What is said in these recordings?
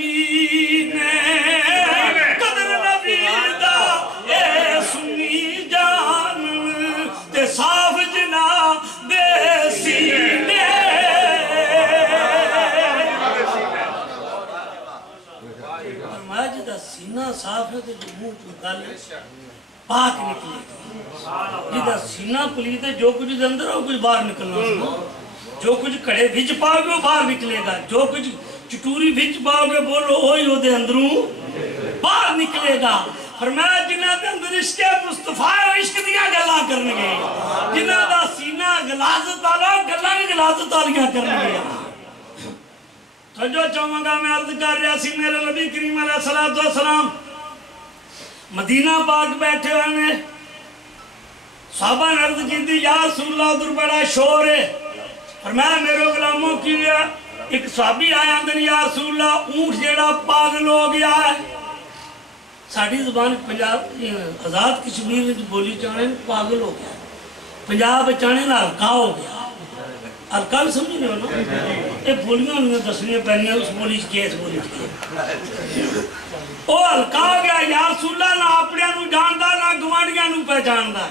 जमीन कदर नबी दा ए सुनी जान ते साफ जना दे सीने जिदा सीना साफ है तो मुंह चो गल पाक निकलेगी जिदा सीना पलीत है जो कुछ अंदर हो कुछ बाहर निकलना जो कुछ घड़े विच पाओगे वो बाहर निकलेगा जो कुछ चटूरी विच पाओगे बोलो वही ओदे अंदरों बाहर निकलेगा फरमाया जिन्हां दे अंदर इश्क मुस्तफा इश्क दियां गल्लां करनगे जिन्हां दा सीना गलाजत वाला गल्लां भी गलाजत वालियां करनगे तो जो चाहांगा मैं अर्ज कर रहा सी मेरे नबी करीम अलैहिस्सलातु वस्सलाम मदीना पाक बैठे हुए ने साहबा ने अर्ज की या रसूलल्लाह उधर बड़ा शोर है और मैं मेरे गुलामों की एक साहबी आया अंदर या रसूलल्लाह ऊंट जेड़ा पागल हो गया है साड़ी जुबान पंजाब आजाद कश्मीर में बोली जाने पागल हो गया पंजाब चाने ना हल्का हो गया हल्का भी समझ रहे हो ना ये बोलियां उन्हें दसनियां पैनियां उस बोली केस बोली ओ हल्का हो गया या रसूलल्लाह ना अपने नू जानदा ना गवांढियां नू पहचानदा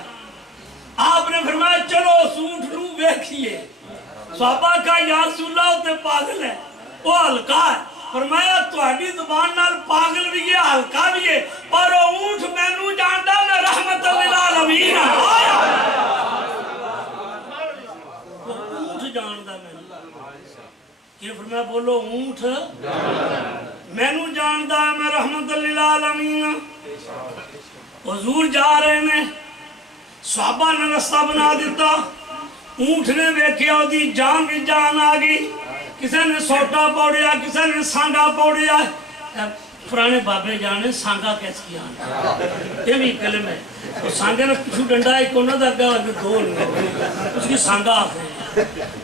आपने फरमाया चलो सूट नू वेखिए साहबा का या रसूलल्लाह ते पागल है वो हल्का है फरमाया तुम्हारी जुबान नाल पागल भी है हल्का भी है पर ऊंट मैनू जानदा मैं रहमत लिल आलमीन आया ऊंट जानदा मैनू ये फरमाया बोलो ऊंट मैनू जानदा मैं रहमत लिल आलमीन हुजूर जा रहे ने साहबा ने रास्ता बना दिता ऊंट ने वेख्या ओदी जान भी जान आ गई किसी ने सोटा पौड़िया किसी ने सांगा पौड़िया पुराने बाबे जाने सांगा कैसी आन ये भी कलम है तो सांगे ने पिछू डंडा एक अगे दो उसकी सांगा आखने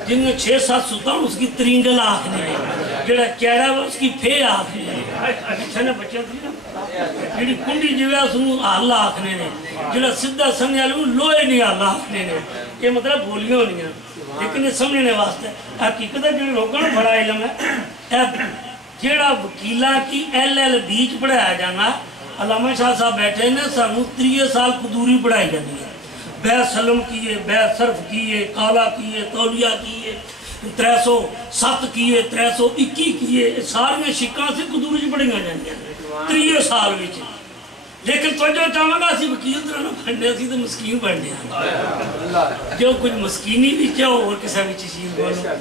जिनमें 6-7 सुता उसकी त्रिंगल आखने जेड़ा चेहरा उसकी फे आखने पिछे ने बच्चे जी कुंडी जिवे उसनू हल आखने ने जो सीधा समझ वाले लोहे नहीं हल आखने ने ये मतलब बोलियां होनियां लेकिन समझने वास्ते हकीकत जो लोगों को बड़ा इलम है जेड़ा वकीला की LLB पढ़ाया जाना अल्लामा शाह साहब बैठे ने सानू 30 साल कदूरी पढ़ाई जाती है बै सलम की है बै सर्फ की है काला की है तौलिया की है 307 की है 321 की है सारिया शिक्का से कदूरी पढ़ाई जाती 30 साल में लेकिन तो जो चाहूँगा असं वकील तरह ना बनने असी तो मस्कीन बनने जो कुछ मस्कीनी भी चाहो और किसी भी चीज़ बोलो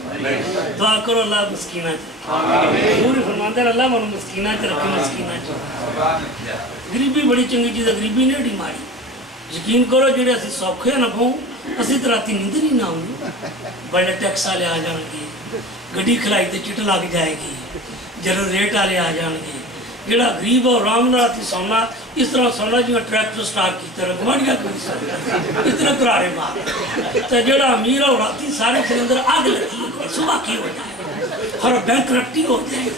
दुआ करो अल्लाह मस्कीना पूरी फरमाते अल्लाह मैं मस्कीना च रखे मस्कीना च गरीबी बड़ी चंगी चीज़ है गरीबी ने डी माड़ी यकीन करो जो असं सौखे ना पाऊँ असं तो रात नींद ही ना आऊँ बड़े टैक्स वाले आ जाएंगे गड्डी खिलाई तो चिट लग जाएगी जरूर रेट वाले आ जाएंगे जोड़ा गरीब और आराम रात सोना इस तरह सोना जो ट्रैक्टर स्टार्ट की तरह गवाढ़िया इतने करारे मार तो जोड़ा अमीर और रात सारे सिलेंडर आग लगी सुबह की हो जाए और बैंक रट्टी हो जाएगी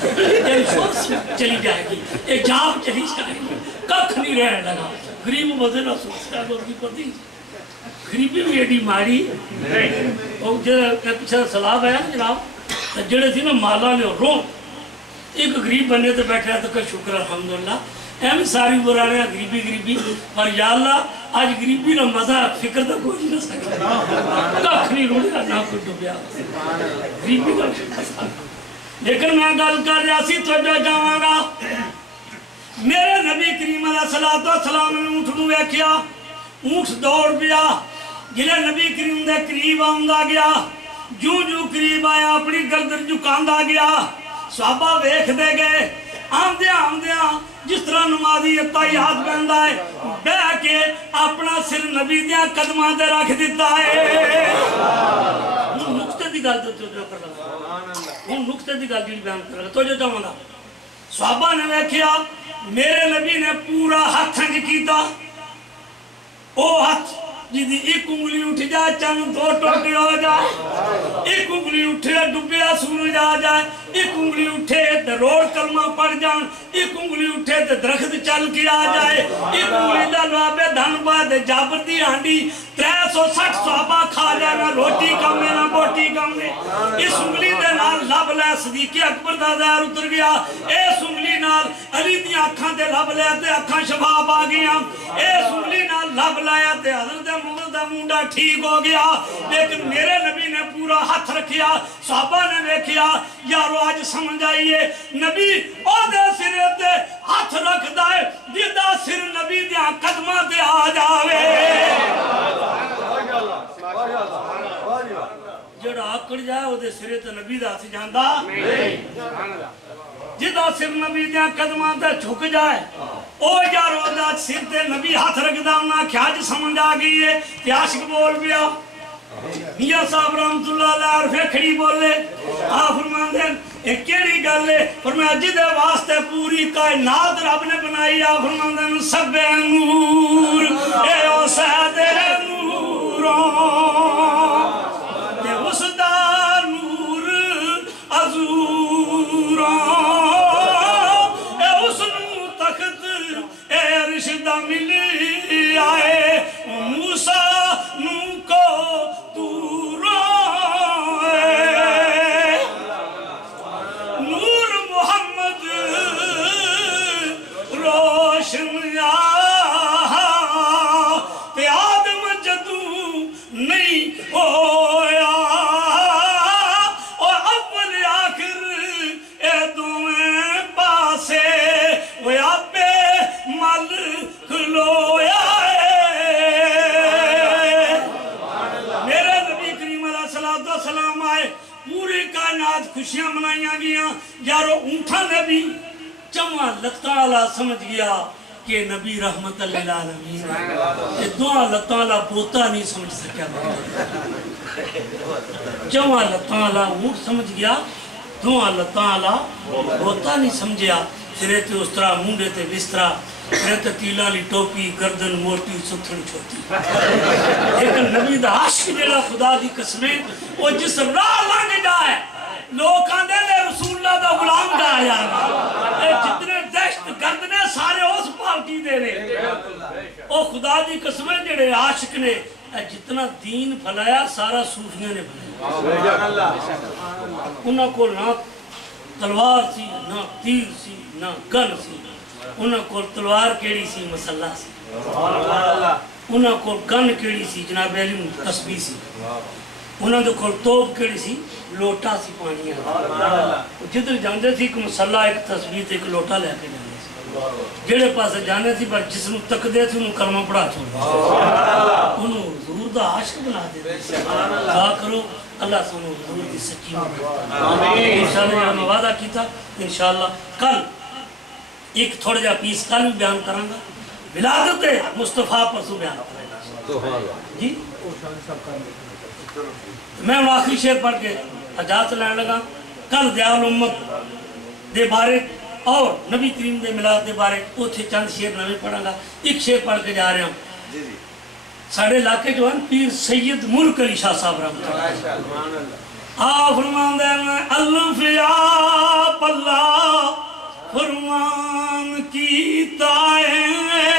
चली जाएगी एक जाप चली जाएगी कख नहीं रहने लगा गरीब बदे ना सोचता पति गरीबी भी एडी माड़ी और जो पिछले सलाह आया ना जनाब जोड़े थी ना माला ने रो एक गरीब बने तो बैठा तो का शुक्र अल्हम्दुलिल्लाह एम सारी बुराने गरीबी गरीबी पर या अल्लाह आज गरीबी ना मजा फिक्र तो कोई नहीं सकता कख नहीं रुड़िया ना कोई डुबिया गरीबी का लेकिन मैं गल कर रहा सी तो जावांगा मेरे नबी करीम अलैहिस्सलातु वस्सलाम ने ऊंट नूं वेख्या ऊंट दौड़ पिया जिले नबी करीम दे करीब आउंदा गया जूं जूं करीब आया अपनी गर्दन झुकांदा गया साहबा वेखते गए आंदे आंदे जिस तरह नमाजी याद बहता है बह के अपना सिर नबी दिया कदमां ते रख दिता है नुक्ते की गल नुक्ते की गल बयान कर तो जो चाहूँगा साहबा ने वेख्या मेरे नबी ने पूरा हाथ किया ओ हाथ जिदी एक उंगली उठ जाए चन दो टोटे हो जाए, एक उंगली उठे डुबिया सूरज आ जाए, एक उंगली उठे तो रोड कलमा पड़ जान, एक उंगली उठे तो दरख्त चल के आ जाए, एक उंगली दा लवाबे धनबाद जाबर दी हांडी 360 सहाबा खा जाए, रोटी कम है ना बोटी कम है। इस उंगली दे नाल लब लै सदीके अकबर दा ज़हर उतर गया, इस उंगली नाल अली दी अखां ते लब लै ते अखां शफाफ आ गईयां, इस उंगली नाल लब लाया ते हज़रत मुगल दा मुंडा ठीक हो गया। लेकिन मेरे नबी ने पूरा हाथ रखिया, सहाबा ने वेखिया यारो अज समझ आईए नबी ओदे सिरे ते हाथ रखदा है जिदा सिर नबी दे कदमां ते आ जावे। जड़ा आकड़ जाए ओदे सिरे ते नबी दा हथ जांदा नहीं, जिदा सिर नबी दे कदमां ते झुक जाए ओ यारो ओदा सिर ते नबी हाथ रखदा। उन्हां आख्या अज समझ आ गई है ते आशिक बोल पिया। मियां साहब रहमतुल्लाह अलैह फेखड़ी बोले, आ फरमांदे ए केड़ी गल है? फरमाया जिदे वास्ते पूरी कायनात रब ने बनाई। आ फरमांदे सबे नूर ए ओ सैदे नूरों ते उसदा नूर अज़ूरों ए उसनू तख्त ए अर्श दा मिली आए मूसा नू को नूर मुहम्मद रोशन ते आदम जदू नहीं होया और अव्वल आखिर ए दोवें पासे वो आपे मल खलोया। मेरे नबी करीम अलैहिस्सलातु वस्सलाम आए, पूरी कायनात खुशियां मनाइया गईयां। यारो ऊंठा ने भी चमा लत्तां वाला समझ गया कि नबी रहमत लिल आलमीन ते दुआ लत्तां वाला पोता नहीं समझ सकिया। चमा लत्तां वाला ऊंट समझ गया, दुआ लत्तां वाला पोता नहीं समझिया। सिरे ते उस तरह मुंडे ते बिस्तरा, सिरे ते तीला वाली टोपी, गर्दन मोटी सुथन छोटी। लेकिन नबी दा आशिक जेड़ा खुदा दी कसम वो जिस राह लंघ जाए लोग आंदे ने रसूलुल्लाह दा गुलाम गा यार। ए जितने दहशत गर्द ने सारे उस पार्टी दे ने। ओ खुदा दी कसम जेड़े आशिक ने जितना दीन फैलाया सारा सूफियां ने फैलाया। उन्हां को ना तलवार सी ना तीर सी ना गन सी, उन्हां को तलवार केड़ी सी मसला सी, उन्हां को गन केड़ी सी जनाब अली तस्बीह सी, उन्हां दे कोल तोप केड़ी सी लोटा सी पानी वाला। जिधर जांदे सी एक मसला एक तस्बीह ते एक लोटा लेके जांदे सी। जेड़े पासे जाने सी पर जिसनू तकदे सी उन्हें कलमा पढ़ा छोड़दे सी, उन्हें हुजूर दा आशिक बना देते सी। दुआ करो अल्लाह सानू हुजूर दी सच्ची आमीन। इंशाअल्लाह मैं वादा कीता इंशाअल्लाह कल एक थोड़ा जा पीस कल भी बयान करांगा, विलादत मुस्तफा परसों बयान करेगा जी। मैं आखिरी शेर पढ़ के इजाजत लैन लगा। कल दयाल उम्मत दे बारे और नबी करीम दे मिलाद दे बारे उथे चंद शेर नवे पढ़ांगा। एक शेर पढ़ के जा रहा हूँ। साढ़े इलाके जो है पीर सैयद मुल्क अली शाह साहब रहमतुल्लाह आ फरमांदे हैं अल्फ या पल्ला फरमान कीता है